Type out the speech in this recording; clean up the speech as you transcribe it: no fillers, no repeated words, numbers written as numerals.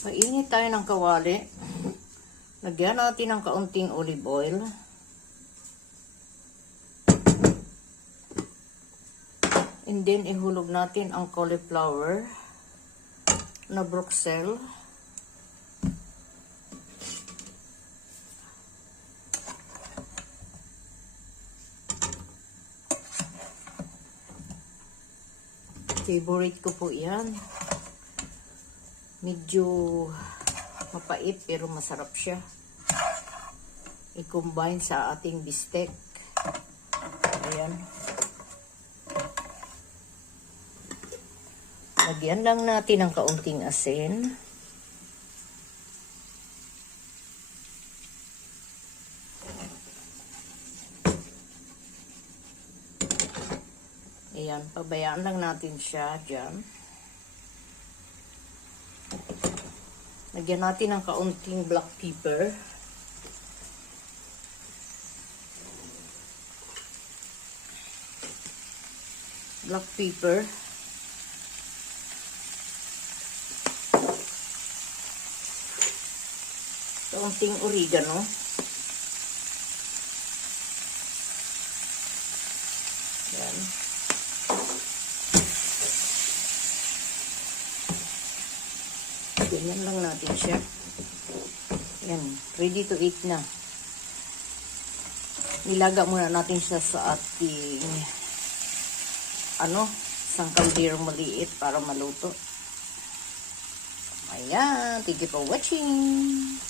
Mainit tayo ng kawali. Lagyan natin ng kaunting olive oil. And then, ihulog natin ang cauliflower na Bruxelles. Favorite ko po yan. Medyo mapait pero masarap siya. I-combine sa ating bistek. Ayan. Lagyan lang natin ng kaunting asin. Ayan, pabayaan lang natin siya dyan. Lagyan natin ng kaunting black pepper. Black pepper. Kaunting oregano. Yan. Ganyan lang natin siya. Yan. Ready to eat na. Nilaga muna natin siya sa ating isang kalderong maliit para maluto. Ayan. Thank you for watching.